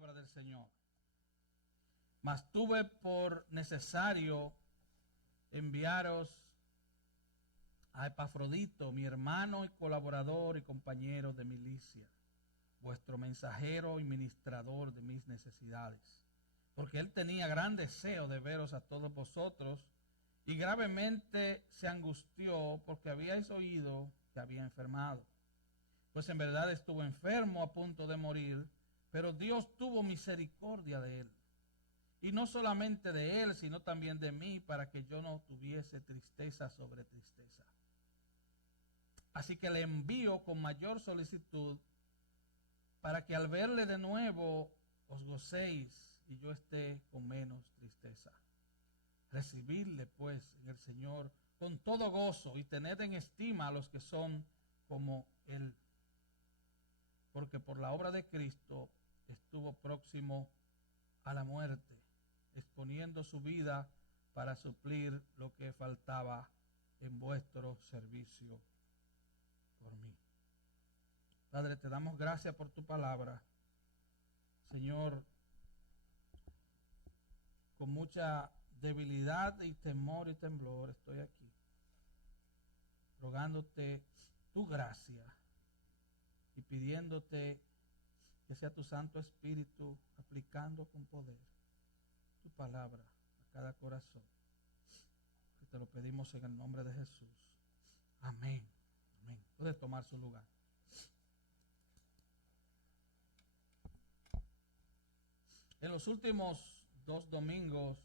palabra del Señor. Mas tuve por necesario enviaros a Epafrodito, mi hermano y colaborador y compañero de milicia, vuestro mensajero y ministrador de mis necesidades, porque él tenía gran deseo de veros a todos vosotros, y gravemente se angustió porque habíais oído que había enfermado. Pues en verdad estuvo enfermo a punto de morir, pero Dios tuvo misericordia de él. Y no solamente de él, sino también de mí, para que yo no tuviese tristeza sobre tristeza. Así que le envío con mayor solicitud, para que al verle de nuevo os gocéis y yo esté con menos tristeza. Recibidle pues en el Señor con todo gozo y tened en estima a los que son como él, porque por la obra de Cristo estuvo próximo a la muerte, exponiendo su vida para suplir lo que faltaba en vuestro servicio por mí. Padre, te damos gracias por tu palabra. Señor, con mucha debilidad y temor y temblor estoy aquí, rogándote tu gracia y pidiéndote que sea tu Santo Espíritu aplicando con poder tu palabra a cada corazón. Que te lo pedimos en el nombre de Jesús. Amén. Amén. Puede tomar su lugar. En los últimos 2 domingos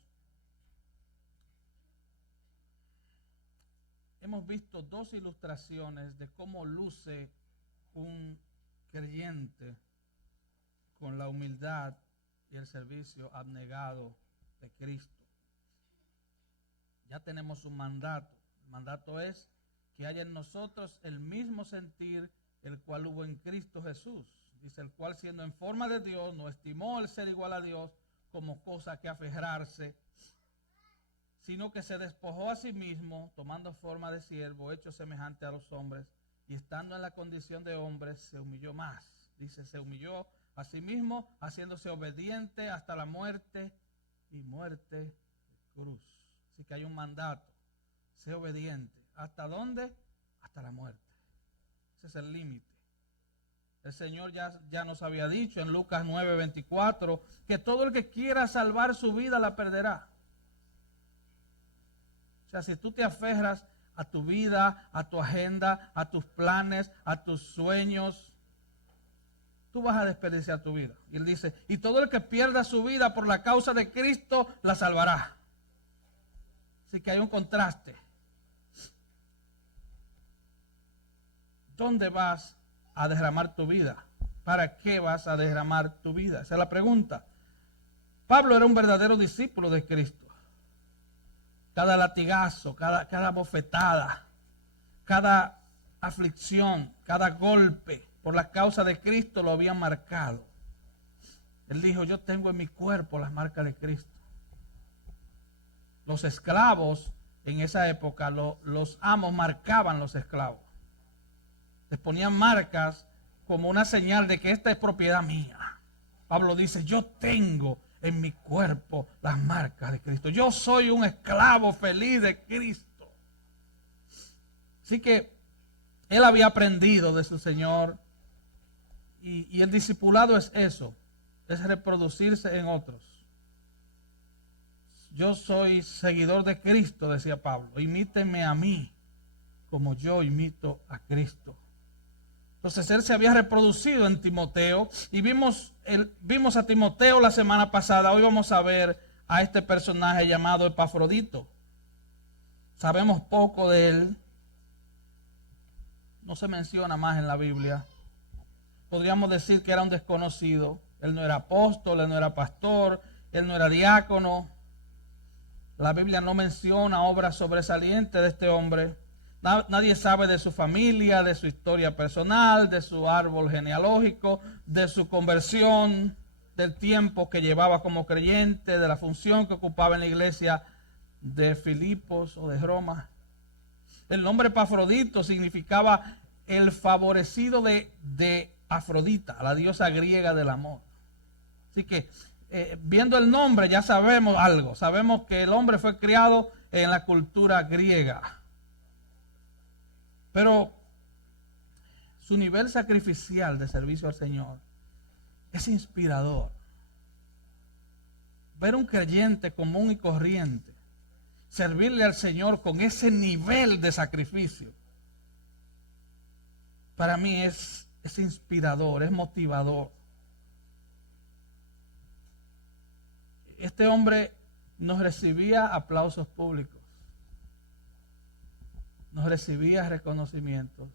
hemos visto 2 ilustraciones de cómo luce un creyente con la humildad y el servicio abnegado de Cristo. Ya tenemos un mandato. El mandato es que haya en nosotros el mismo sentir el cual hubo en Cristo Jesús. Dice, el cual siendo en forma de Dios, no estimó el ser igual a Dios como cosa que aferrarse, sino que se despojó a sí mismo, tomando forma de siervo, hecho semejante a los hombres, y estando en la condición de hombre, se humilló más. Dice, se humilló a sí mismo, haciéndose obediente hasta la muerte y muerte de cruz. Así que hay un mandato, sé obediente. ¿Hasta dónde? Hasta la muerte. Ese es el límite. El Señor ya nos había dicho en Lucas 9:24 que todo el que quiera salvar su vida la perderá. O sea, si tú te aferras a tu vida, a tu agenda, a tus planes, a tus sueños, tú vas a desperdiciar tu vida. Y él dice, y todo el que pierda su vida por la causa de Cristo la salvará. Así que hay un contraste. ¿Dónde vas a derramar tu vida? ¿Para qué vas a derramar tu vida? Esa es la pregunta. Pablo era un verdadero discípulo de Cristo. Cada latigazo, cada bofetada, cada aflicción, cada golpe por la causa de Cristo lo había marcado. Él dijo, yo tengo en mi cuerpo las marcas de Cristo. Los esclavos en esa época, los amos marcaban los esclavos. Les ponían marcas como una señal de que esta es propiedad mía. Pablo dice, yo tengo en mi cuerpo las marcas de Cristo. Yo soy un esclavo feliz de Cristo. Así que él había aprendido de su Señor. Y el discipulado es eso, es reproducirse en otros. Yo soy seguidor de Cristo, decía Pablo. Imítenme a mí como yo imito a Cristo. Entonces él se había reproducido en Timoteo y vimos a Timoteo la semana pasada. Hoy vamos a ver a este personaje llamado Epafrodito. Sabemos poco de él. No se menciona más en la Biblia. Podríamos decir que era un desconocido. Él no era apóstol, él no era pastor, él no era diácono. La Biblia no menciona obras sobresalientes de este hombre. Nadie sabe de su familia, de su historia personal, de su árbol genealógico, de su conversión, del tiempo que llevaba como creyente, de la función que ocupaba en la iglesia de Filipos o de Roma. El nombre Epafrodito significaba el favorecido de Afrodita, la diosa griega del amor. Así que viendo el nombre ya sabemos algo. Sabemos que el hombre fue criado en la cultura griega. Pero su nivel sacrificial de servicio al Señor es inspirador. Ver un creyente común y corriente servirle al Señor con ese nivel de sacrificio, para mí es inspirador, es motivador. Este hombre nos recibía aplausos públicos, nos recibía reconocimientos.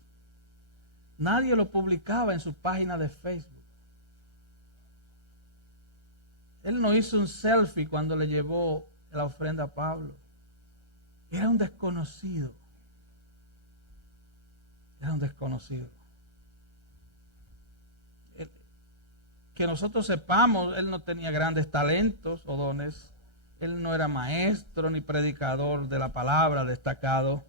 Nadie lo publicaba en su página de Facebook. Él no hizo un selfie cuando le llevó la ofrenda a Pablo. Era un desconocido. Era un desconocido. Que nosotros sepamos, él no tenía grandes talentos o dones. Él no era maestro ni predicador de la palabra destacado.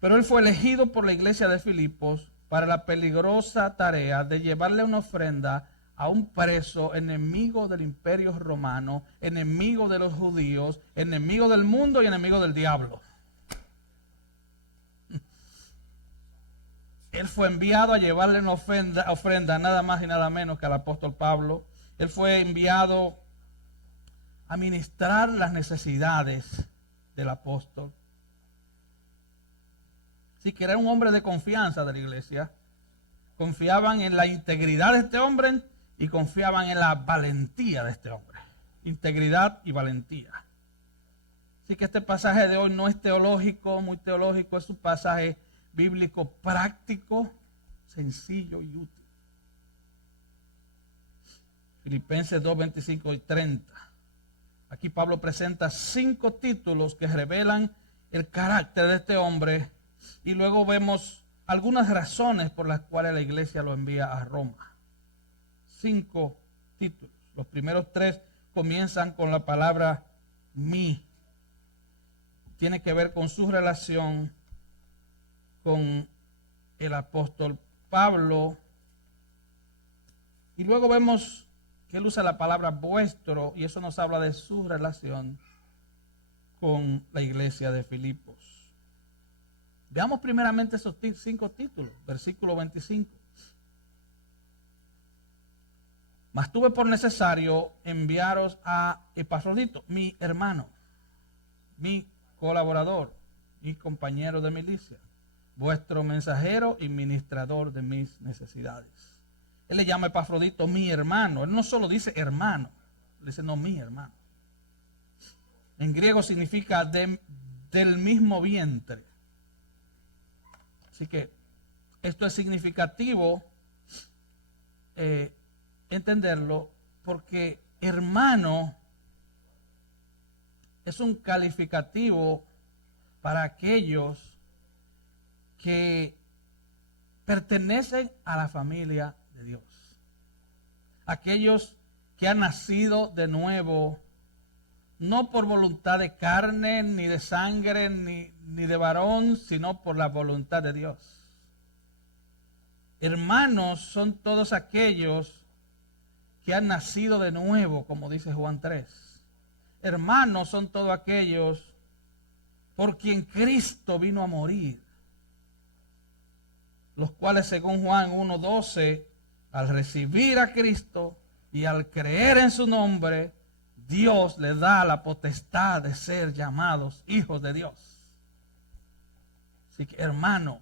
Pero él fue elegido por la iglesia de Filipos para la peligrosa tarea de llevarle una ofrenda a un preso enemigo del imperio romano, enemigo de los judíos, enemigo del mundo y enemigo del diablo. Él fue enviado a llevarle una ofrenda nada más y nada menos que al apóstol Pablo. Él fue enviado a ministrar las necesidades del apóstol. Así que era un hombre de confianza de la iglesia. Confiaban en la integridad de este hombre y confiaban en la valentía de este hombre. Integridad y valentía. Así que este pasaje de hoy no es teológico, muy teológico, es un pasaje bíblico práctico, sencillo y útil. Filipenses 2, 25 y 30. Aquí Pablo presenta 5 títulos que revelan el carácter de este hombre y luego vemos algunas razones por las cuales la iglesia lo envía a Roma. 5 títulos. Los primeros 3 comienzan con la palabra mí. Tiene que ver con su relación con el apóstol Pablo. Y luego vemos que él usa la palabra vuestro y eso nos habla de su relación con la iglesia de Filipos. Veamos primeramente esos 5 títulos. Versículo 25. Mas tuve por necesario enviaros a Epafrodito, mi hermano, mi colaborador, mi compañero de milicia, vuestro mensajero y ministrador de mis necesidades. Él le llama a Epafrodito mi hermano. Él no solo dice hermano, le dice no, mi hermano. En griego significa del mismo vientre. Así que esto es significativo entenderlo, porque hermano es un calificativo para aquellos que pertenecen a la familia de Dios. Aquellos que han nacido de nuevo, no por voluntad de carne, ni de sangre, ni de varón, sino por la voluntad de Dios. Hermanos son todos aquellos que han nacido de nuevo, como dice Juan 3. Hermanos son todos aquellos por quien Cristo vino a morir, los cuales según Juan 1:12, al recibir a Cristo y al creer en su nombre, Dios le da la potestad de ser llamados hijos de Dios. Así que hermano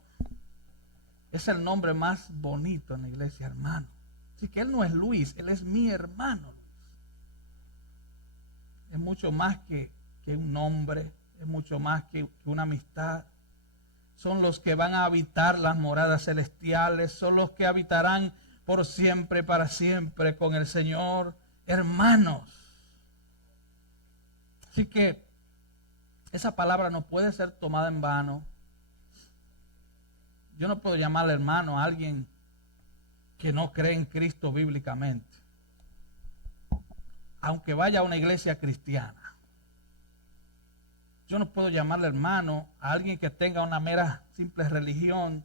es el nombre más bonito en la iglesia, hermano. Así que él no es Luis, él es mi hermano. Es mucho más que un nombre, es mucho más que una amistad. Son los que van a habitar las moradas celestiales, son los que habitarán por siempre, para siempre con el Señor. Hermanos. Así que esa palabra no puede ser tomada en vano. Yo no puedo llamarle hermano a alguien que no cree en Cristo bíblicamente, aunque vaya a una iglesia cristiana. Yo no puedo llamarle hermano a alguien que tenga una mera simple religión,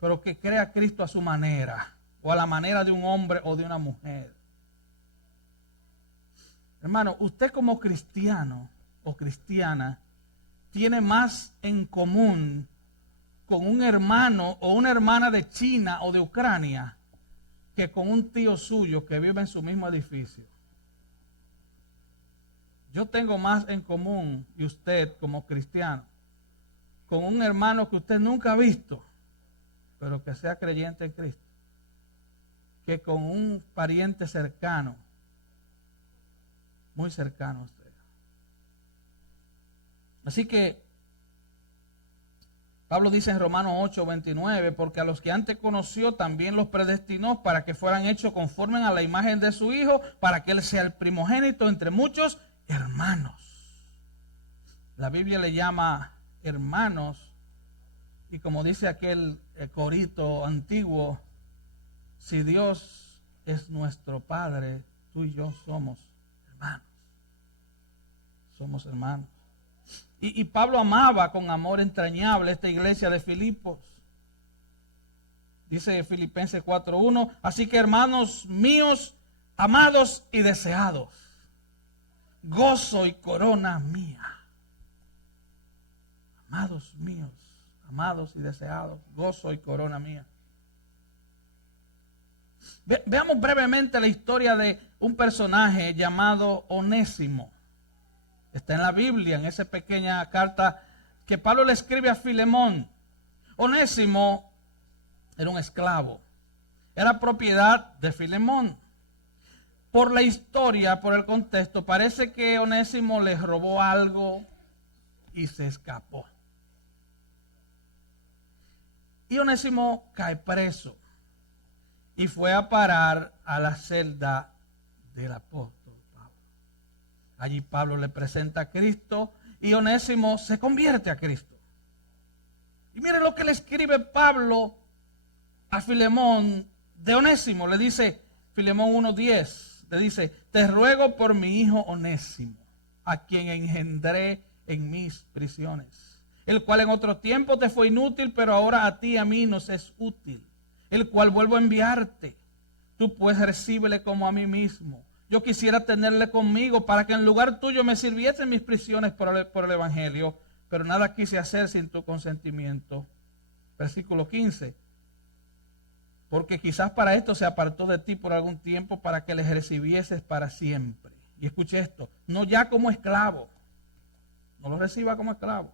pero que crea a Cristo a su manera, o a la manera de un hombre o de una mujer. Hermano, usted como cristiano o cristiana tiene más en común con un hermano o una hermana de China o de Ucrania que con un tío suyo que vive en su mismo edificio. Yo tengo más en común, y usted como cristiano, con un hermano que usted nunca ha visto, pero que sea creyente en Cristo, que con un pariente cercano, muy cercano a usted. Así que Pablo dice en Romanos 8:29, porque a los que antes conoció también los predestinó para que fueran hechos conforme a la imagen de su Hijo, para que Él sea el primogénito entre muchos hermanos. La Biblia le llama hermanos, y como dice aquel corito antiguo, si Dios es nuestro Padre, tú y yo somos hermanos. Somos hermanos. Y Pablo amaba con amor entrañable esta iglesia de Filipos. Dice Filipenses 4:1, así que hermanos míos, amados y deseados, gozo y corona mía. Amados míos, amados y deseados, gozo y corona mía. Veamos brevemente la historia de un personaje llamado Onésimo. Está en la Biblia, en esa pequeña carta que Pablo le escribe a Filemón. Onésimo era un esclavo. Era propiedad de Filemón. Por la historia, por el contexto, parece que Onésimo le robó algo y se escapó. Y Onésimo cae preso y fue a parar a la celda del apóstol. Allí Pablo le presenta a Cristo y Onésimo se convierte a Cristo. Y mire lo que le escribe Pablo a Filemón de Onésimo. Le dice, Filemón 1:10, le dice, te ruego por mi hijo Onésimo, a quien engendré en mis prisiones, el cual en otro tiempo te fue inútil, pero ahora a ti y a mí nos es útil, el cual vuelvo a enviarte. Tú pues recíbele como a mí mismo. Yo quisiera tenerle conmigo para que en lugar tuyo me sirviese en mis prisiones por el Evangelio, pero nada quise hacer sin tu consentimiento. Versículo 15. Porque quizás para esto se apartó de ti por algún tiempo para que les recibieses para siempre. Y escuche esto, no ya como esclavo, no lo reciba como esclavo,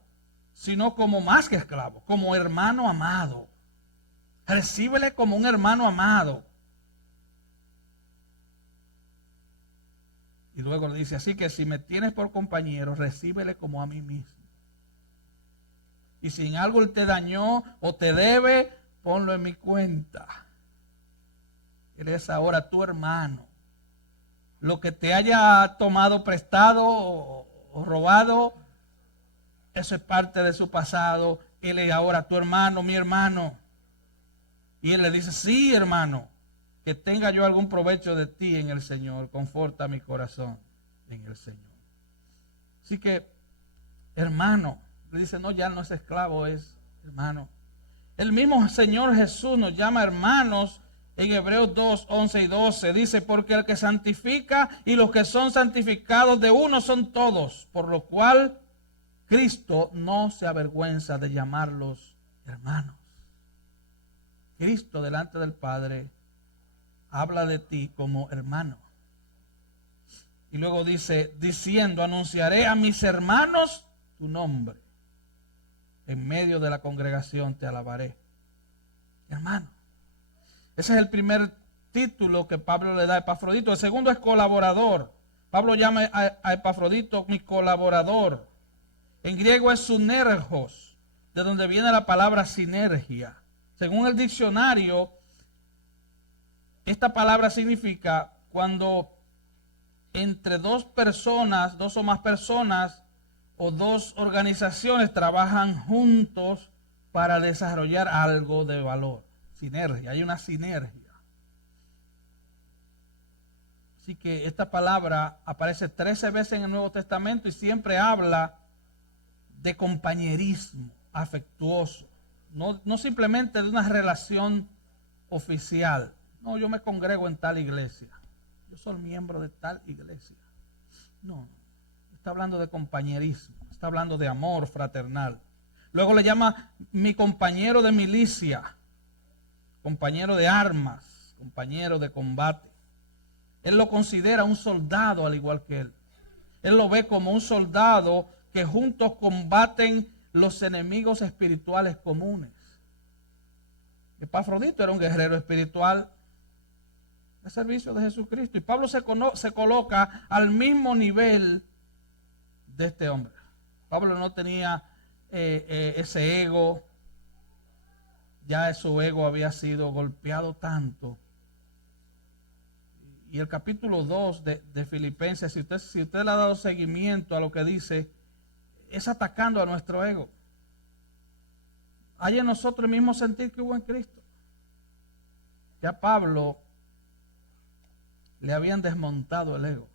sino como más que esclavo, como hermano amado. Recíbele como un hermano amado. Y luego le dice, así que si me tienes por compañero, recíbele como a mí mismo. Y si en algo él te dañó o te debe, ponlo en mi cuenta. Él es ahora tu hermano. Lo que te haya tomado prestado o robado, eso es parte de su pasado. Él es ahora tu hermano, mi hermano. Y él le dice, sí, hermano, que tenga yo algún provecho de ti en el Señor, conforta mi corazón en el Señor. Así que, hermano, le dice, no, ya no es esclavo, es hermano. El mismo Señor Jesús nos llama hermanos en Hebreos 2:11 y 12. Dice, porque el que santifica y los que son santificados de uno son todos, por lo cual Cristo no se avergüenza de llamarlos hermanos. Cristo delante del Padre habla de ti como hermano. Y luego dice, diciendo, anunciaré a mis hermanos tu nombre. En medio de la congregación te alabaré. Hermano. Ese es el primer título que Pablo le da a Epafrodito. El segundo es colaborador. Pablo llama a Epafrodito mi colaborador. En griego es sunergos, de donde viene la palabra sinergia. Según el diccionario, esta palabra significa cuando entre dos personas, dos o más personas o dos organizaciones trabajan juntos para desarrollar algo de valor. Sinergia, hay una sinergia. Así que esta palabra aparece 13 veces en el Nuevo Testamento y siempre habla de compañerismo afectuoso. No simplemente de una relación oficial. No, yo me congrego en tal iglesia. Yo soy miembro de tal iglesia. No, está hablando de compañerismo, está hablando de amor fraternal. Luego le llama mi compañero de milicia, compañero de armas, compañero de combate. Él lo considera un soldado al igual que él. Él lo ve como un soldado que juntos combaten los enemigos espirituales comunes. Epafrodito era un guerrero espiritual al servicio de Jesucristo. Y Pablo se coloca al mismo nivel de este hombre. Pablo no tenía ese ego. Ya su ego había sido golpeado tanto. Y el capítulo 2 de Filipenses, si usted le ha dado seguimiento a lo que dice, es atacando a nuestro ego. Hay en nosotros el mismo sentir que hubo en Cristo. Ya Pablo le habían desmontado el ego.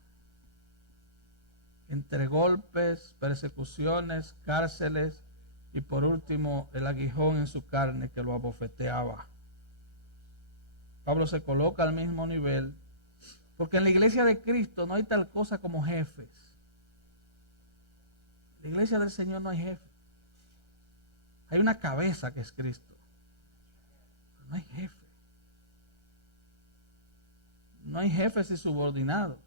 Entre golpes, persecuciones, cárceles y por último el aguijón en su carne que lo abofeteaba. Pablo se coloca al mismo nivel, porque en la iglesia de Cristo no hay tal cosa como jefes. En la iglesia del Señor no hay jefe. Hay una cabeza que es Cristo. Pero no hay jefe. No hay jefes y subordinados.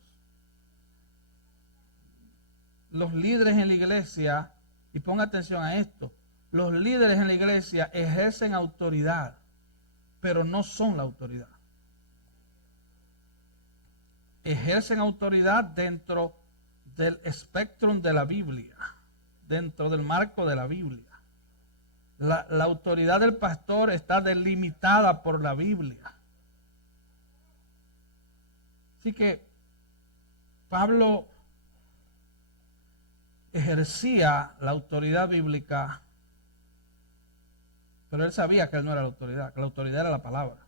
Los líderes en la iglesia, y ponga atención a esto, los líderes en la iglesia ejercen autoridad, pero no son la autoridad. Ejercen autoridad dentro del espectro de la Biblia, dentro del marco de la Biblia. La autoridad del pastor está delimitada por la Biblia. Así que Pablo ejercía la autoridad bíblica, pero él sabía que él no era la autoridad, que la autoridad era la palabra.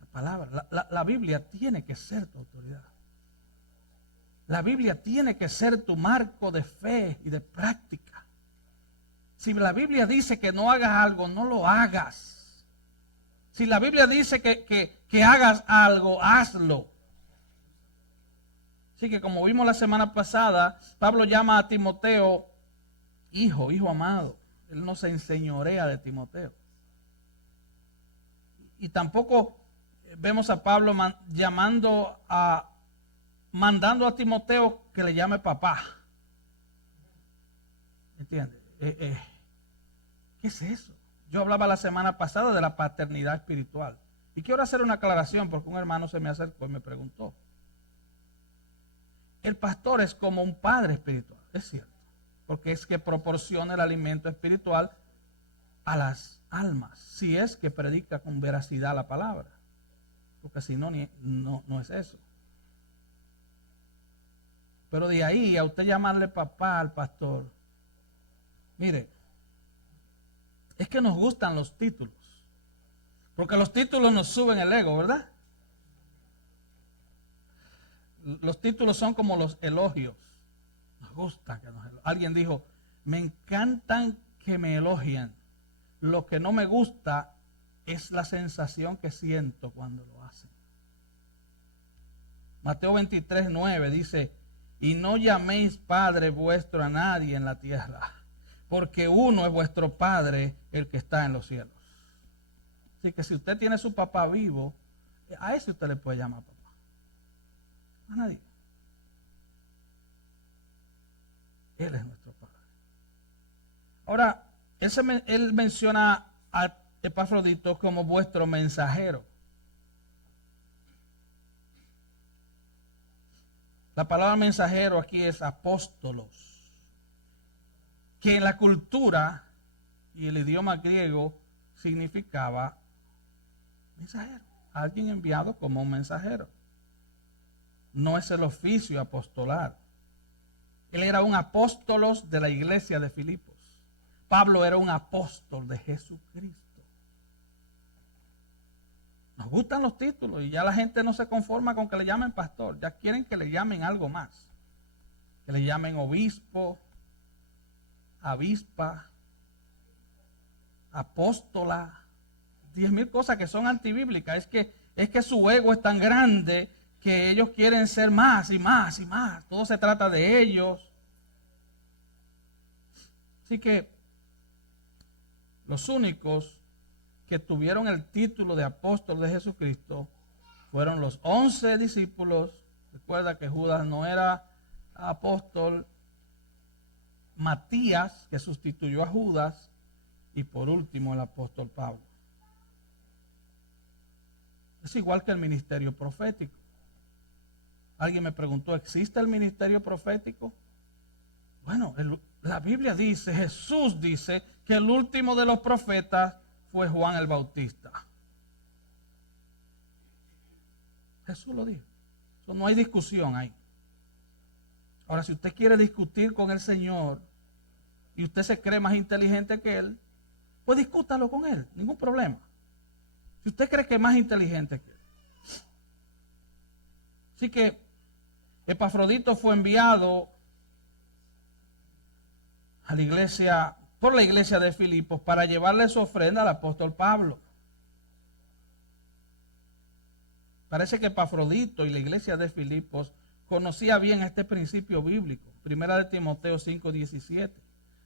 La palabra, la Biblia tiene que ser tu autoridad. La Biblia tiene que ser tu marco de fe y de práctica. Si la Biblia dice que no hagas algo, no lo hagas. Si la Biblia dice que hagas algo, hazlo. Así que como vimos la semana pasada, Pablo llama a Timoteo hijo amado. Él no se enseñorea de Timoteo. Y tampoco vemos a Pablo mandando a Timoteo que le llame papá. ¿Entiendes? ¿Qué es eso? Yo hablaba la semana pasada de la paternidad espiritual. Y quiero hacer una aclaración porque un hermano se me acercó y me preguntó. El pastor es como un padre espiritual, es cierto, porque es que proporciona el alimento espiritual a las almas, si es que predica con veracidad la palabra, porque si no, no es eso. Pero de ahí a usted llamarle papá al pastor, mire, es que nos gustan los títulos, porque los títulos nos suben el ego, ¿verdad? Los títulos son como los elogios. Nos gusta que nos elogien. Alguien dijo, me encantan que me elogien. Lo que no me gusta es la sensación que siento cuando lo hacen. Mateo 23:9 dice, y no llaméis Padre vuestro a nadie en la tierra, porque uno es vuestro Padre, el que está en los cielos. Así que si usted tiene su papá vivo, a ese usted le puede llamar papá. A nadie. Él es nuestro Padre. Ahora, él menciona a Epafrodito como vuestro mensajero. La palabra mensajero aquí es apóstolos, que en la cultura y el idioma griego significaba mensajero. Alguien enviado como un mensajero. No es el oficio apostolar. Él era un apóstolos de la iglesia de Filipos. Pablo era un apóstol de Jesucristo. Nos gustan los títulos y ya la gente no se conforma con que le llamen pastor. Ya quieren que le llamen algo más. Que le llamen obispo, avispa, apóstola. 10,000 cosas que son antibíblicas. Es que su ego es tan grande que ellos quieren ser más y más y más. Todo se trata de ellos. Así que los únicos que tuvieron el título de apóstol de Jesucristo fueron los 11 discípulos. Recuerda que Judas no era apóstol. Matías, que sustituyó a Judas. Y por último el apóstol Pablo. Es igual que el ministerio profético. Alguien me preguntó, ¿existe el ministerio profético? Bueno, la Biblia dice, Jesús dice que el último de los profetas fue Juan el Bautista. Jesús lo dijo. Eso no hay discusión ahí. Ahora, si usted quiere discutir con el Señor y usted se cree más inteligente que Él, pues discútalo con Él, ningún problema. Si usted cree que es más inteligente que Él. Así que Epafrodito fue enviado a la iglesia, por la iglesia de Filipos, para llevarle su ofrenda al apóstol Pablo. Parece que Epafrodito y la iglesia de Filipos conocía bien este principio bíblico. Primera de Timoteo 5:17.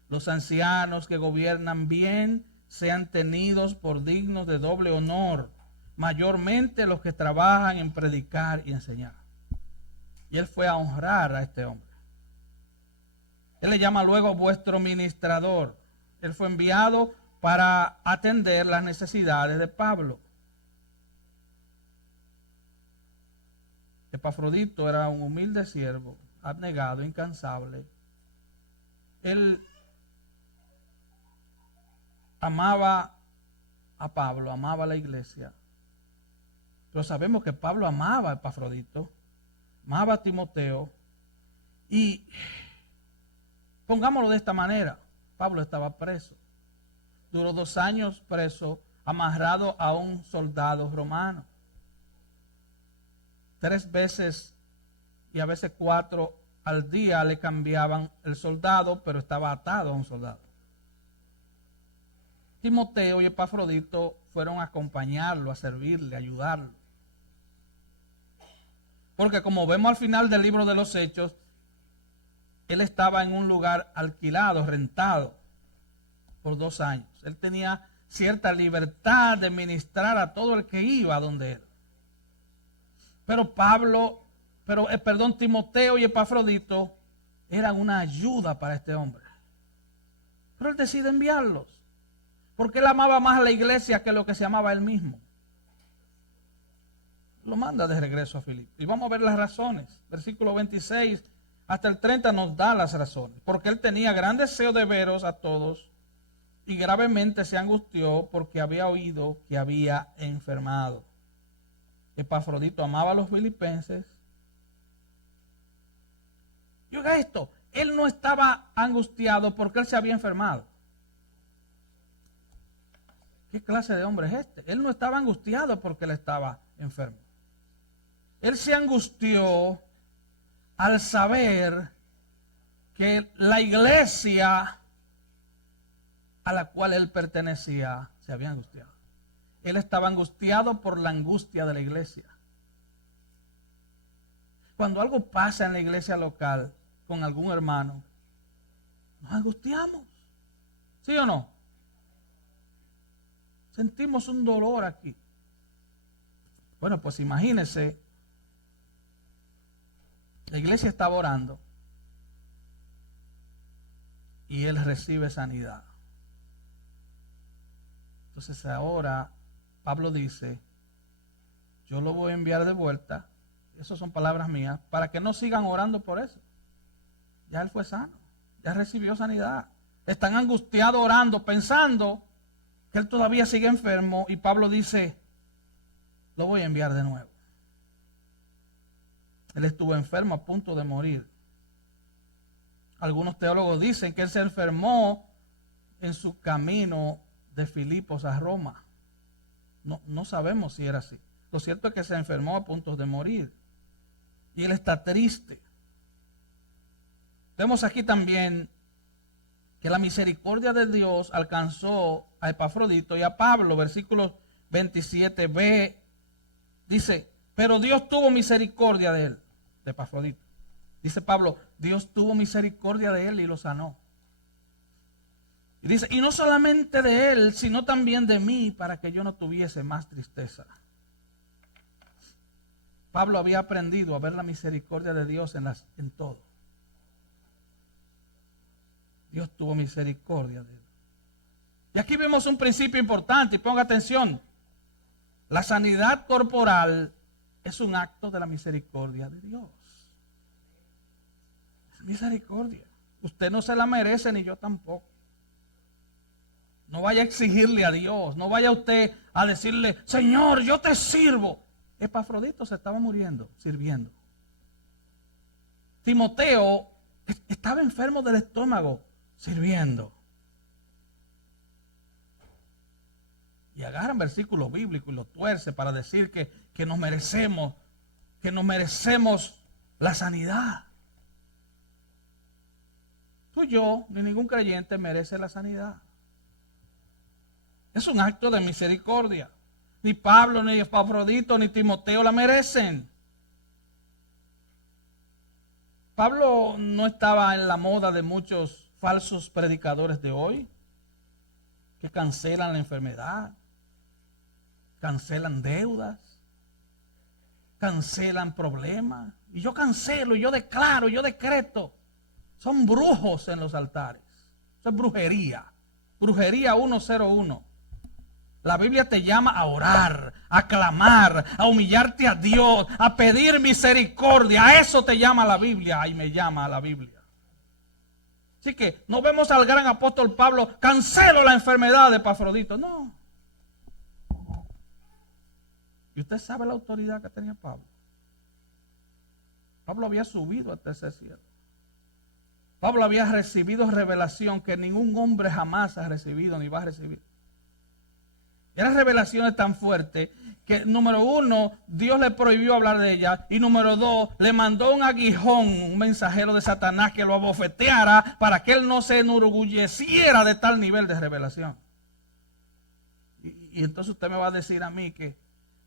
Los ancianos que gobiernan bien sean tenidos por dignos de doble honor, mayormente los que trabajan en predicar y enseñar. Y él fue a honrar a este hombre. Él le llama luego vuestro ministrador. Él fue enviado para atender las necesidades de Pablo. Epafrodito era un humilde siervo, abnegado, incansable. Él amaba a Pablo, amaba a la iglesia. Pero sabemos que Pablo amaba a Epafrodito, amaba a Timoteo. Y pongámoslo de esta manera, Pablo estaba preso. Duró 2 años preso, amarrado a un soldado romano. 3 veces y a veces 4 al día le cambiaban el soldado, pero estaba atado a un soldado. Timoteo y Epafrodito fueron a acompañarlo, a servirle, a ayudarlo. Porque como vemos al final del libro de los Hechos, él estaba en un lugar alquilado, rentado, por 2 años. Él tenía cierta libertad de ministrar a todo el que iba donde él. Pero Timoteo y Epafrodito eran una ayuda para este hombre. Pero él decide enviarlos. Porque él amaba más a la iglesia que lo que se amaba él mismo. Lo manda de regreso a Filipos. Y vamos a ver las razones. Versículo 26 hasta el 30 nos da las razones. Porque él tenía gran deseo de veros a todos y gravemente se angustió porque había oído que había enfermado. Epafrodito amaba a los filipenses. Y oiga esto, él no estaba angustiado porque él se había enfermado. ¿Qué clase de hombre es este? Él no estaba angustiado porque él estaba enfermo. Él se angustió al saber que la iglesia a la cual él pertenecía se había angustiado. Él estaba angustiado por la angustia de la iglesia. Cuando algo pasa en la iglesia local con algún hermano, nos angustiamos. ¿Sí o no? Sentimos un dolor aquí. Bueno, pues imagínense, la iglesia estaba orando y él recibe sanidad. Entonces ahora Pablo dice, yo lo voy a enviar de vuelta, esas son palabras mías, para que no sigan orando por eso. Ya él fue sano, ya recibió sanidad. Están angustiados orando, pensando que él todavía sigue enfermo, y Pablo dice, lo voy a enviar de nuevo. Él estuvo enfermo a punto de morir. Algunos teólogos dicen que él se enfermó en su camino de Filipos a Roma. No sabemos si era así. Lo cierto es que se enfermó a punto de morir. Y él está triste. Vemos aquí también que la misericordia de Dios alcanzó a Epafrodito y a Pablo. Versículo 27b dice, Pero Dios tuvo misericordia de él, de Epafrodito. Dice Pablo, Dios tuvo misericordia de él y lo sanó. Y dice, y no solamente de él, sino también de mí, para que yo no tuviese más tristeza. Pablo había aprendido a ver la misericordia de Dios en todo. Dios tuvo misericordia de él. Y aquí vemos un principio importante, y ponga atención. La sanidad corporal es un acto de la misericordia de Dios. Es misericordia. Usted no se la merece, ni yo tampoco. No vaya a exigirle a Dios. No vaya usted a decirle, Señor, yo te sirvo. Epafrodito se estaba muriendo, sirviendo. Timoteo estaba enfermo del estómago, sirviendo. Y agarran versículos bíblicos y los tuerce para decir que nos merecemos la sanidad. Tú y yo, ni ningún creyente merece la sanidad. Es un acto de misericordia. Ni Pablo, ni Epafrodito, ni Timoteo la merecen. Pablo no estaba en la moda de muchos falsos predicadores de hoy que cancelan la enfermedad, cancelan deudas, cancelan problemas. Y yo cancelo, y yo declaro, y yo decreto. Son brujos en los altares. Eso es brujería. Brujería 101. La Biblia te llama a orar, a clamar, a humillarte a Dios, a pedir misericordia. A eso te llama la Biblia y me llama a la Biblia. Así que no vemos al gran apóstol Pablo, cancelo la enfermedad de Epafrodito. No. Y usted sabe la autoridad que tenía Pablo. Pablo había subido al tercer cielo. Pablo había recibido revelación que ningún hombre jamás ha recibido ni va a recibir. Y eran revelaciones tan fuertes que, número uno, Dios le prohibió hablar de ella. Y número dos, le mandó un aguijón, un mensajero de Satanás que lo abofeteara para que él no se enorgulleciera de tal nivel de revelación. Y entonces usted me va a decir a mí que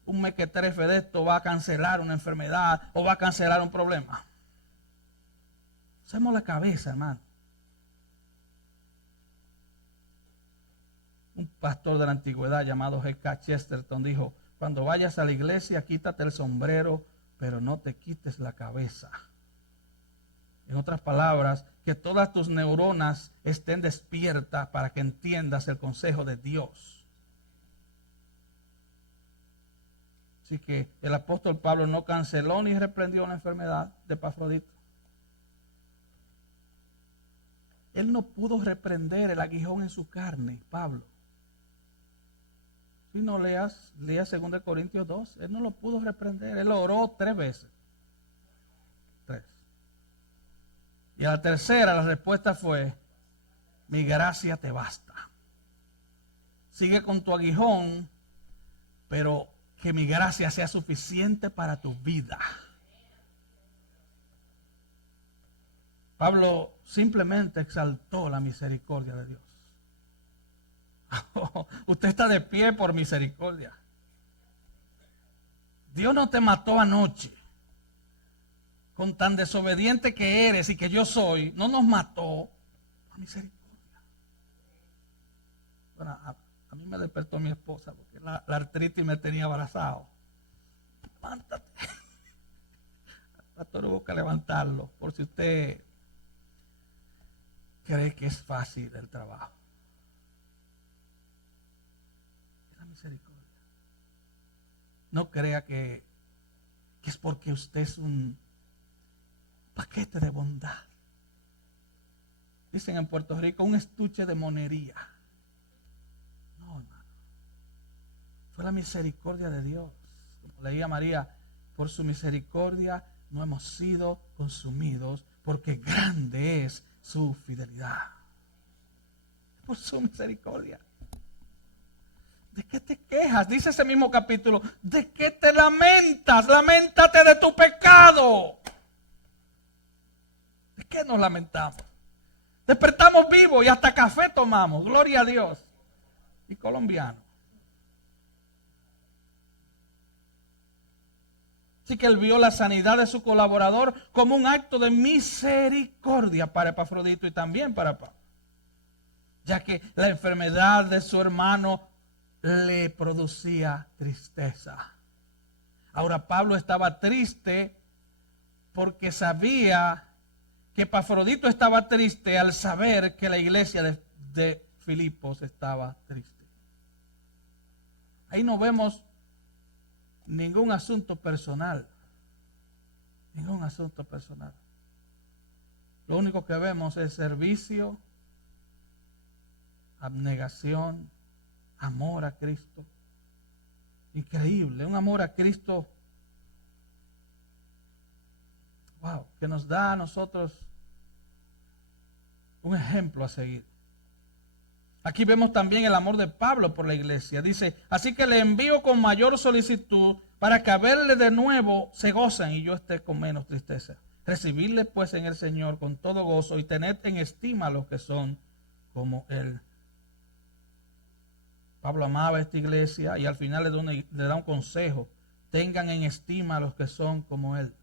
un mequetrefe de esto va a cancelar una enfermedad o va a cancelar un problema. Hacemos la cabeza, hermano. Un pastor de la antigüedad llamado G.K. Chesterton dijo, cuando vayas a la iglesia quítate el sombrero, pero no te quites la cabeza. En otras palabras, que todas tus neuronas estén despiertas para que entiendas el consejo de Dios. Así que el apóstol Pablo no canceló ni reprendió la enfermedad de Epafrodito. Él no pudo reprender el aguijón en su carne, Pablo. Si no leas 2 Corintios 2, él no lo pudo reprender. Él oró 3 veces. 3. Y a la tercera la respuesta fue, mi gracia te basta. Sigue con tu aguijón, pero que mi gracia sea suficiente para tu vida. Pablo simplemente exaltó la misericordia de Dios. Usted está de pie por misericordia. Dios no te mató anoche. Con tan desobediente que eres y que yo soy, no nos mató por misericordia. Bueno, a mí me despertó mi esposa porque la artritis me tenía abrazado. Levántate. El pastor hubo que levantarlo por si usted cree que es fácil el trabajo. Es la misericordia. No crea que es porque usted es un paquete de bondad. Dicen en Puerto Rico, un estuche de monería. No, hermano. Fue la misericordia de Dios. Como leía María, por su misericordia no hemos sido consumidos, porque grande es su fidelidad. Por su misericordia. ¿De qué te quejas? Dice ese mismo capítulo. ¿De qué te lamentas? Lamentate de tu pecado. ¿De qué nos lamentamos? Despertamos vivos y hasta café tomamos. Gloria a Dios. Y colombiano. Así que él vio la sanidad de su colaborador como un acto de misericordia para Epafrodito y también para Pablo, ya que la enfermedad de su hermano le producía tristeza. Ahora Pablo estaba triste porque sabía que Epafrodito estaba triste al saber que la iglesia de Filipos estaba triste. Ahí no vemos ningún asunto personal. Ningún asunto personal. Lo único que vemos es servicio, abnegación, amor a Cristo. Increíble, un amor a Cristo, wow, que nos da a nosotros un ejemplo a seguir. Aquí vemos también el amor de Pablo por la iglesia. Dice, así que le envío con mayor solicitud para que a verle de nuevo se gocen y yo esté con menos tristeza. Recibirle pues en el Señor con todo gozo y tened en estima a los que son como Él. Pablo amaba a esta iglesia y al final le da un consejo. Tengan en estima a los que son como Él.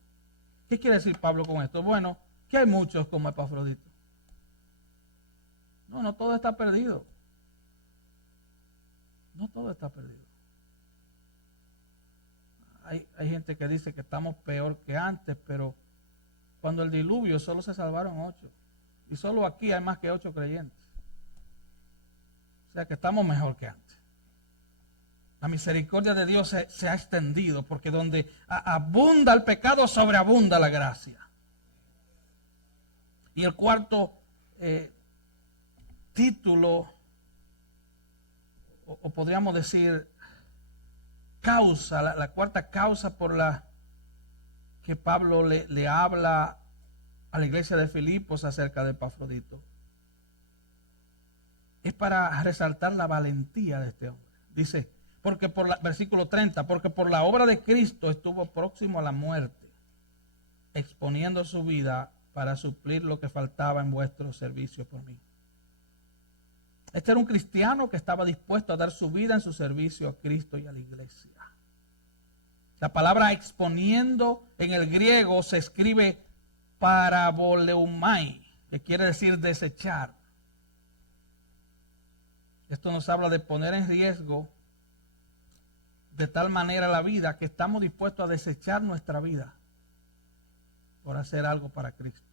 ¿Qué quiere decir Pablo con esto? Bueno, que hay muchos como Epafrodito. No todo está perdido. No todo está perdido. Hay gente que dice que estamos peor que antes, pero cuando el diluvio solo se salvaron 8. Y solo aquí hay más que 8 creyentes. O sea que estamos mejor que antes. La misericordia de Dios se ha extendido porque donde abunda el pecado, sobreabunda la gracia. Y el cuarto título, o podríamos decir causa, la cuarta causa por la que Pablo le habla a la iglesia de Filipos acerca de Epafrodito, es para resaltar la valentía de este hombre. Dice, versículo 30, porque por la obra de Cristo estuvo próximo a la muerte, exponiendo su vida para suplir lo que faltaba en vuestro servicio por mí. Este era un cristiano que estaba dispuesto a dar su vida en su servicio a Cristo y a la iglesia. La palabra exponiendo en el griego se escribe paraboleumai, que quiere decir desechar. Esto nos habla de poner en riesgo de tal manera la vida que estamos dispuestos a desechar nuestra vida por hacer algo para Cristo.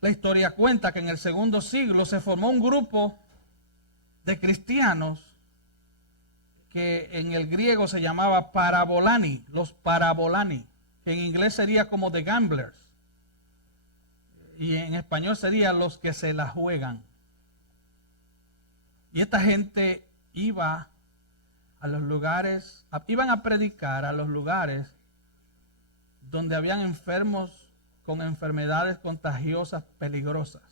La historia cuenta que en el segundo siglo se formó un grupo de cristianos que en el griego se llamaba parabolani, los parabolani, que en inglés sería como the gamblers y en español sería los que se la juegan. Y esta gente iba a los lugares, iban a predicar a los lugares donde habían enfermos con enfermedades contagiosas peligrosas.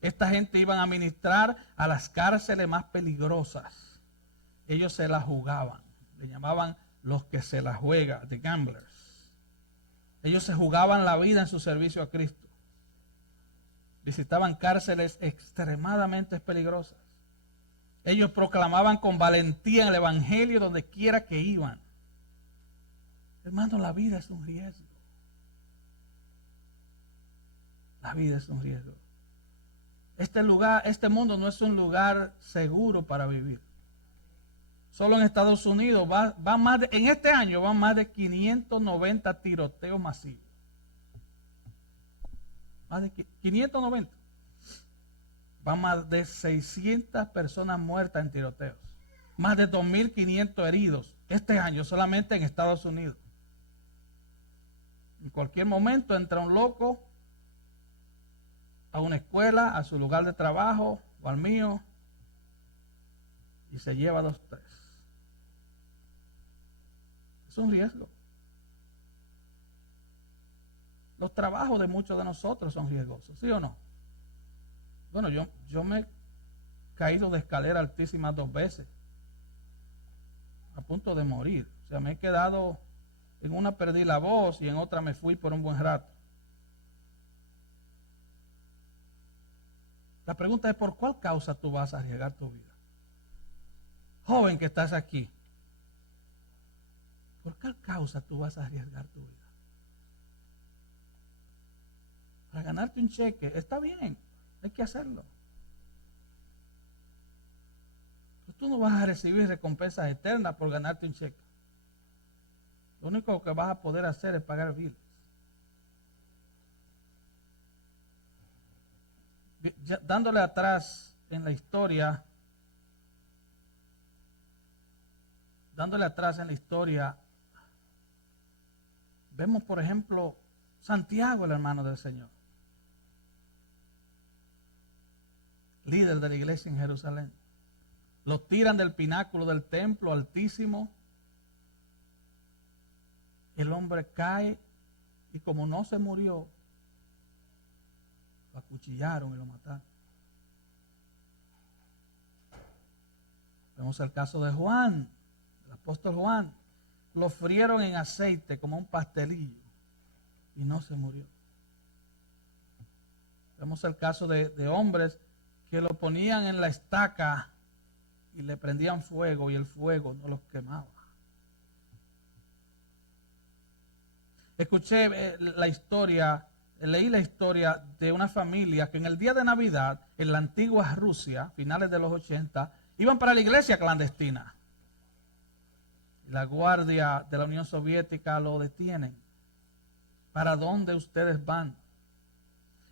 Esta gente iban a ministrar a las cárceles más peligrosas. Ellos se la jugaban, le llamaban los que se la juegan, the gamblers. Ellos se jugaban la vida en su servicio a Cristo. Visitaban cárceles extremadamente peligrosas. Ellos proclamaban con valentía el evangelio donde quiera que iban. Hermano, la vida es un riesgo. La vida es un riesgo. Este mundo no es un lugar seguro para vivir. Solo en Estados Unidos en este año van más de 590 tiroteos masivos. Más de 590. Van más de 600 personas muertas en tiroteos. Más de 2.500 heridos este año solamente en Estados Unidos. En cualquier momento entra un loco a una escuela, a su lugar de trabajo o al mío y se lleva 2, 3. Es un riesgo. Los trabajos de muchos de nosotros son riesgosos, ¿sí o no? Bueno, yo me he caído de escalera altísimas 2 veces, a punto de morir. O sea, me he quedado, en una perdí la voz y en otra me fui por un buen rato. La pregunta es, ¿por cuál causa tú vas a arriesgar tu vida? Joven que estás aquí, ¿Por qué causa tú vas a arriesgar tu vida? Para ganarte un cheque, está bien, hay que hacerlo. Pero tú no vas a recibir recompensas eternas por ganarte un cheque. Lo único que vas a poder hacer es pagar biles. Dándole atrás en la historia, vemos por ejemplo Santiago, el hermano del Señor, líder de la iglesia en Jerusalén. Lo tiran del pináculo del templo altísimo. El hombre cae y como no se murió, lo acuchillaron y lo mataron. Vemos el caso de Juan, el apóstol Juan. Lo frieron en aceite como un pastelillo y no se murió. Vemos el caso de hombres que lo ponían en la estaca y le prendían fuego y el fuego no los quemaba. Escuché la historia, leí la historia de una familia que en el día de Navidad, en la antigua Rusia, finales de los 80, iban para la iglesia clandestina. La guardia de la Unión Soviética lo detienen. ¿Para dónde ustedes van?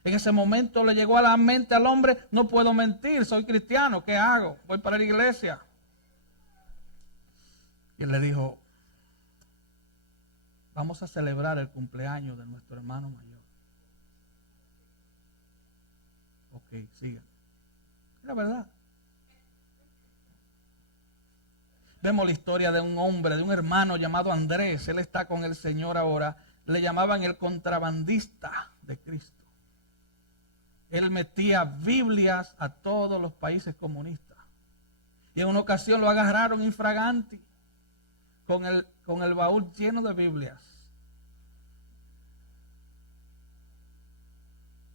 En ese momento le llegó a la mente al hombre, no puedo mentir, soy cristiano, ¿qué hago? Voy para la iglesia. Y él le dijo, vamos a celebrar el cumpleaños de nuestro hermano mayor. Ok, sigan. Era verdad. Vemos la historia de un hombre, de un hermano llamado Andrés. Él está con el Señor ahora. Le llamaban el contrabandista de Cristo. Él metía Biblias a todos los países comunistas. Y en una ocasión lo agarraron infraganti con el baúl lleno de Biblias.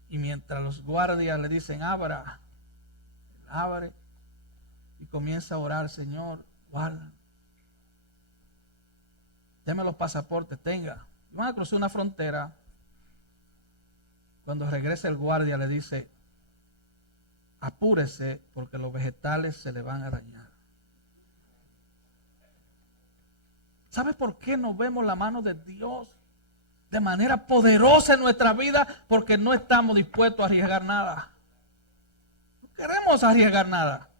Y mientras los guardias le dicen, abra, él abre y comienza a orar, Señor, guarda. Deme los pasaportes, tenga. Y van a cruzar una frontera. Cuando regresa el guardia le dice, apúrese porque los vegetales se le van a dañar. ¿Sabe por qué no vemos la mano de Dios de manera poderosa en nuestra vida? Porque no estamos dispuestos a arriesgar nada. No queremos arriesgar nada.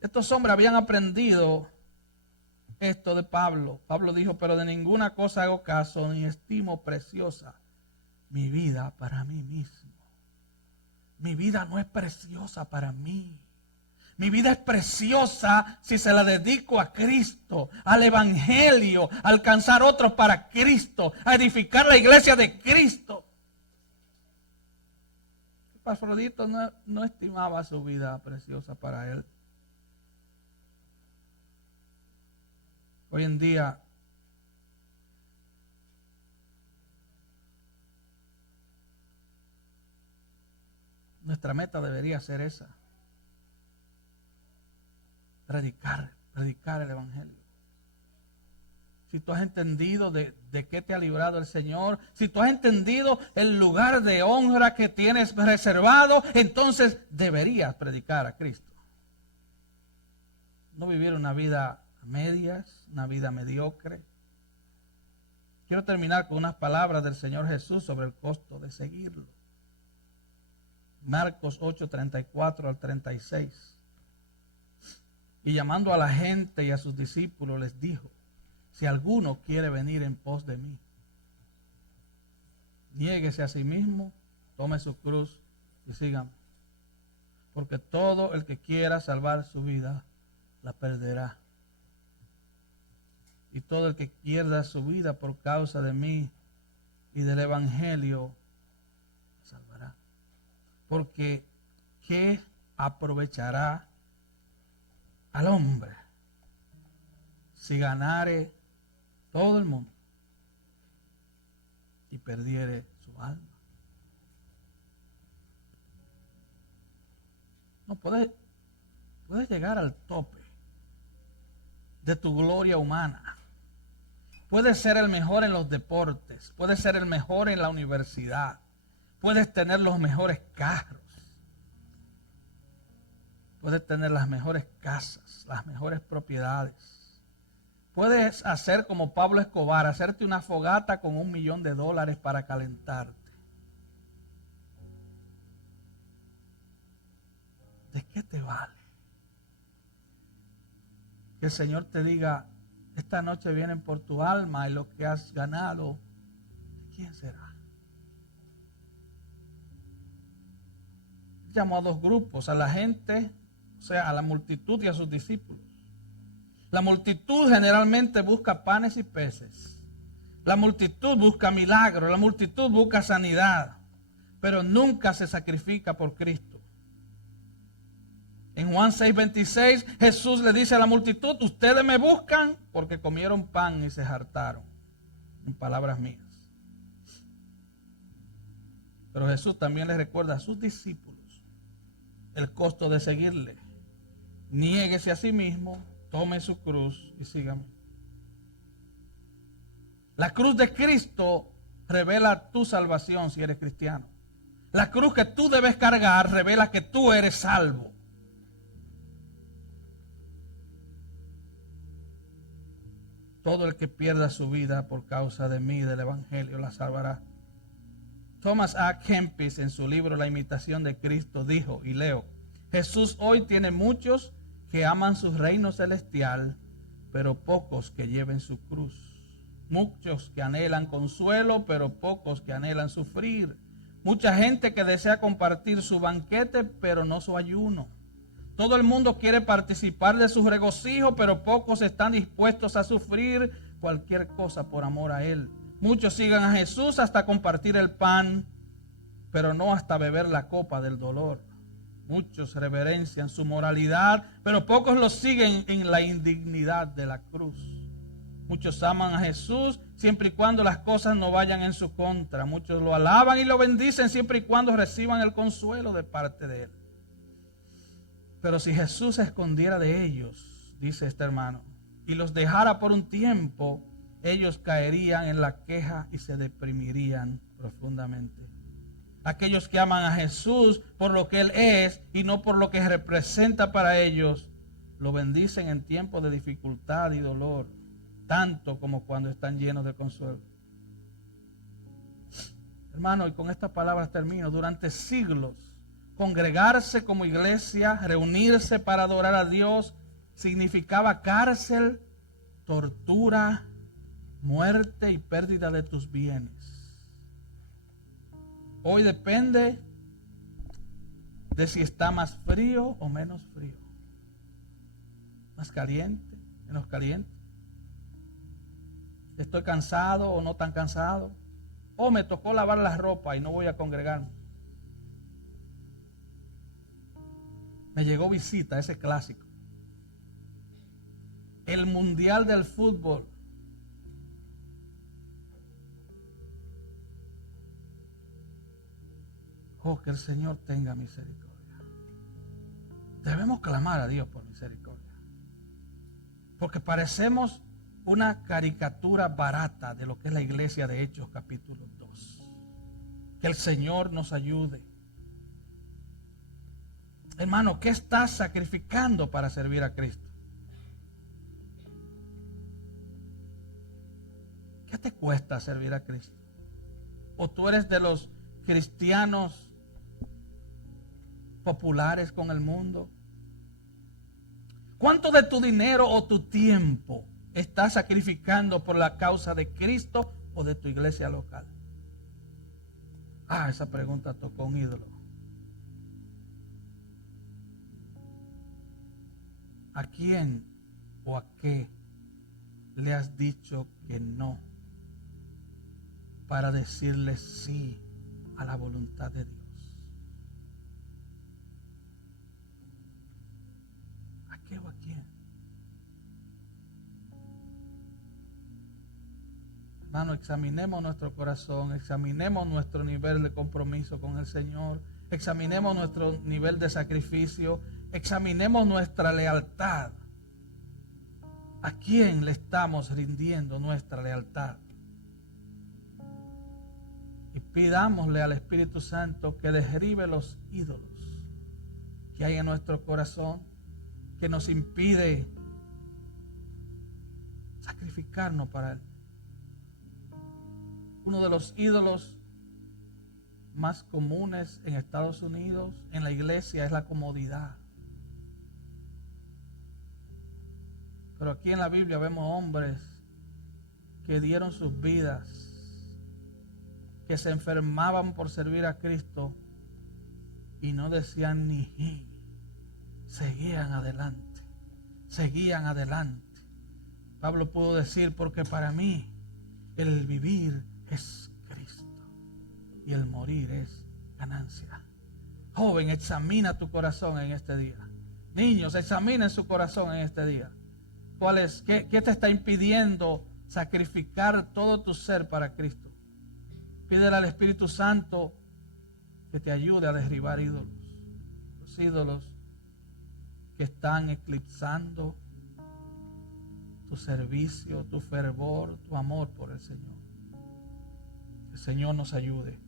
Estos hombres habían aprendido esto de Pablo. Pablo dijo, pero de ninguna cosa hago caso ni estimo preciosa mi vida para mí mismo. Mi vida no es preciosa para mí. Mi vida es preciosa si se la dedico a Cristo, al Evangelio, a alcanzar otros para Cristo, a edificar la iglesia de Cristo. Epafrodito no estimaba su vida preciosa para él. Hoy en día nuestra meta debería ser esa. Predicar el Evangelio. Si tú has entendido de qué te ha librado el Señor, si tú has entendido el lugar de honra que tienes reservado, entonces deberías predicar a Cristo. No vivir una vida a medias, una vida mediocre. Quiero terminar con unas palabras del Señor Jesús sobre el costo de seguirlo. Marcos 8:34 al 36. Y llamando a la gente y a sus discípulos les dijo, si alguno quiere venir en pos de mí, niéguese a sí mismo, tome su cruz y sígame. Porque todo el que quiera salvar su vida, la perderá. Y todo el que pierda su vida por causa de mí y del Evangelio, la salvará. Porque ¿qué aprovechará al hombre si ganare todo el mundo y perdiere su alma? No puedes llegar al tope de tu gloria humana. Puedes ser el mejor en los deportes, puedes ser el mejor en la universidad, puedes tener los mejores carros, puedes tener las mejores casas, las mejores propiedades. Puedes hacer como Pablo Escobar, hacerte una fogata con $1,000,000 para calentarte. ¿De qué te vale? Que el Señor te diga, esta noche vienen por tu alma y lo que has ganado, ¿de quién será? Llamó a dos grupos, a la gente, o sea, a la multitud y a sus discípulos. La multitud generalmente busca panes y peces. La multitud busca milagros, la multitud busca sanidad, pero nunca se sacrifica por Cristo. En Juan 6:26, Jesús le dice a la multitud, ustedes me buscan porque comieron pan y se hartaron. En palabras mías. Pero Jesús también le recuerda a sus discípulos el costo de seguirle. Niéguese a sí mismo, tome su cruz y sígame. La cruz de Cristo revela tu salvación si eres cristiano. La cruz que tú debes cargar revela que tú eres salvo. Todo el que pierda su vida por causa de mí, del Evangelio, la salvará. Thomas A. Kempis, en su libro La imitación de Cristo, dijo, y leo, Jesús hoy tiene muchos que aman su reino celestial, pero pocos que lleven su cruz. Muchos que anhelan consuelo, pero pocos que anhelan sufrir. Mucha gente que desea compartir su banquete, pero no su ayuno. Todo el mundo quiere participar de su regocijo, pero pocos están dispuestos a sufrir cualquier cosa por amor a Él. Muchos siguen a Jesús hasta compartir el pan, pero no hasta beber la copa del dolor. Muchos reverencian su moralidad, pero pocos lo siguen en la indignidad de la cruz. Muchos aman a Jesús siempre y cuando las cosas no vayan en su contra. Muchos lo alaban y lo bendicen siempre y cuando reciban el consuelo de parte de Él. Pero si Jesús se escondiera de ellos, dice este hermano, y los dejara por un tiempo, ellos caerían en la queja y se deprimirían profundamente. Aquellos que aman a Jesús por lo que Él es y no por lo que representa para ellos, lo bendicen en tiempos de dificultad y dolor, tanto como cuando están llenos de consuelo. Hermano, y con estas palabras termino. Durante siglos, congregarse como iglesia, reunirse para adorar a Dios, significaba cárcel, tortura, muerte y pérdida de tus bienes. Hoy depende de si está más frío o menos frío. Más caliente, menos caliente. Estoy cansado o no tan cansado. O me tocó lavar la ropa y no voy a congregarme. Me llegó visita, ese clásico. El Mundial del Fútbol. Oh, que el Señor tenga misericordia. Debemos clamar a Dios por misericordia. Porque parecemos una caricatura barata de lo que es la iglesia de Hechos capítulo 2. Que el Señor nos ayude. Hermano, ¿qué estás sacrificando para servir a Cristo? ¿Qué te cuesta servir a Cristo? ¿O tú eres de los cristianos populares con el mundo? ¿Cuánto de tu dinero o tu tiempo estás sacrificando por la causa de Cristo o de tu iglesia local? Esa pregunta tocó un ídolo. ¿A quién o a qué le has dicho que no para decirle sí a la voluntad de Dios? ¿A qué o a quién? Hermano, examinemos nuestro corazón, examinemos nuestro nivel de compromiso con el Señor, examinemos nuestro nivel de sacrificio, examinemos nuestra lealtad ¿A quién le estamos rindiendo nuestra lealtad? Y pidámosle al Espíritu Santo que derribe los ídolos que hay en nuestro corazón, que nos impide sacrificarnos para Él. Uno de los ídolos más comunes en Estados Unidos, en la iglesia, es la comodidad. Pero aquí en la Biblia vemos hombres que dieron sus vidas, que se enfermaban por servir a Cristo y no decían ni ji. Seguían adelante, seguían adelante. Pablo pudo decir, porque para mí el vivir es Cristo y el morir es ganancia. Joven, examina tu corazón en este día. Niños, examinen su corazón en este día. ¿Qué te está impidiendo sacrificar todo tu ser para Cristo? Pídele al Espíritu Santo que te ayude a derribar ídolos. Los ídolos que están eclipsando tu servicio, tu fervor, tu amor por el Señor. Que el Señor nos ayude.